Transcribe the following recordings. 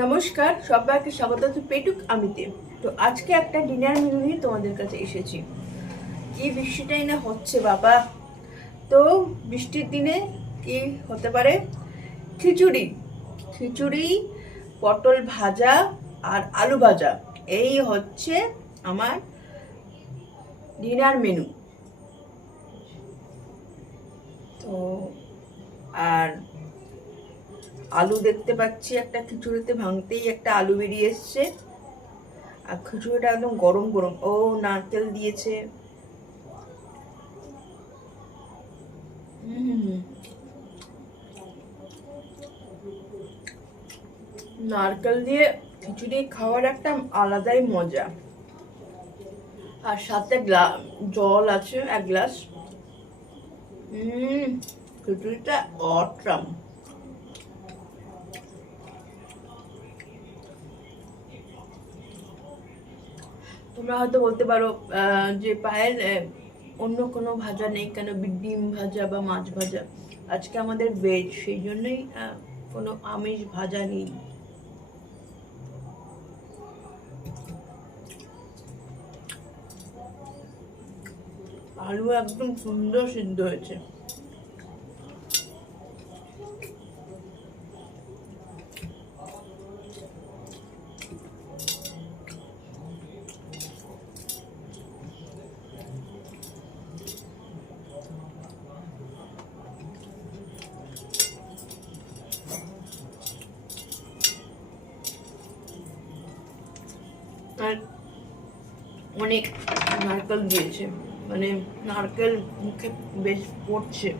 নমস্কার, সবাইকে স্বাগত পেটুক আমিতে। তো আজকে একটা ডিনার মেনু নিয়ে তোমাদের কাছে এসেছি। কি বৃষ্টিটাই না হচ্ছে বাবা। তো বৃষ্টির দিনে কি হতে পারে? খিচুড়ি। খিচুড়ি, পটল ভাজা আর আলু ভাজা, এই হচ্ছে আমার ডিনার মেনু। তো আর আলু দেখতে পাচ্ছি, একটা খিচুড়িতে ভাঙতেই একটা আলু বেরিয়ে এসছে। আর খিচুড়িটা একদম গরম গরম। ও নারকেল দিয়েছে। নারকেল দিয়ে খিচুড়ি খাওয়ার একটা আলাদাই মজা। আর সাথে জল আছে 1 গ্লাস। খিচুড়িটা অট্রাম। তোমরা হয়তো বলতে পারো যে পায়ের অন্য কোনো ভাজা নেই কেন, ডিম ভাজা বা মাছ ভাজা। আজকে আমাদের ভেজ, সেই জন্যই কোনো আমিষ ভাজা নেই। আলু একদম সুন্দর সিদ্ধ হয়েছে। আর অনেক নারকেল দিয়েছে, মানে নারকেল মুখে বেশ পড়ছে।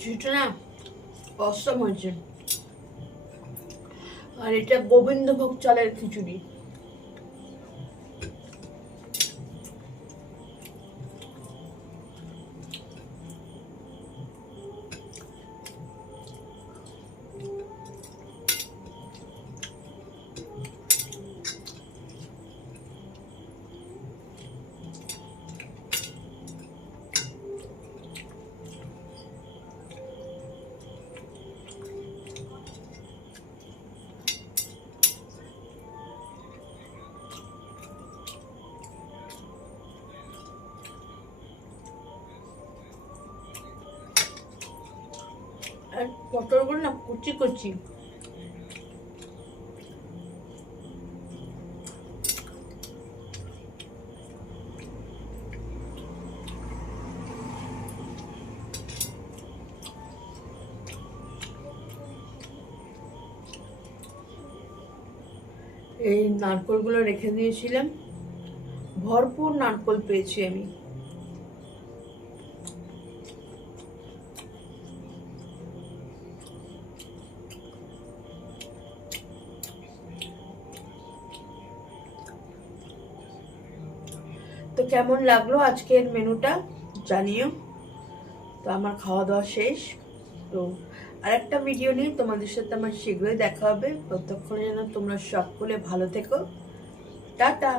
খিচুড়িটা না অসম হয়েছে। আর এটা গোবিন্দভোগ চালের খিচুড়ি। আর পটলগুলো না কুচি কুচি। এই নারকলগুলো রেখে দিয়েছিলাম, ভরপুর নারকল পেয়েছি আমি। তো কেমন লাগলো আজকের মেনুটা জানিও। তো আমার খাওয়া দাওয়া শেষ। তো আরেকটা ভিডিও নিয়ে তোমাদের সাথে আমার শীঘ্রই দেখা হবে। ততক্ষণে যেন তোমরা সকলে ভালো থেকো। টাটা।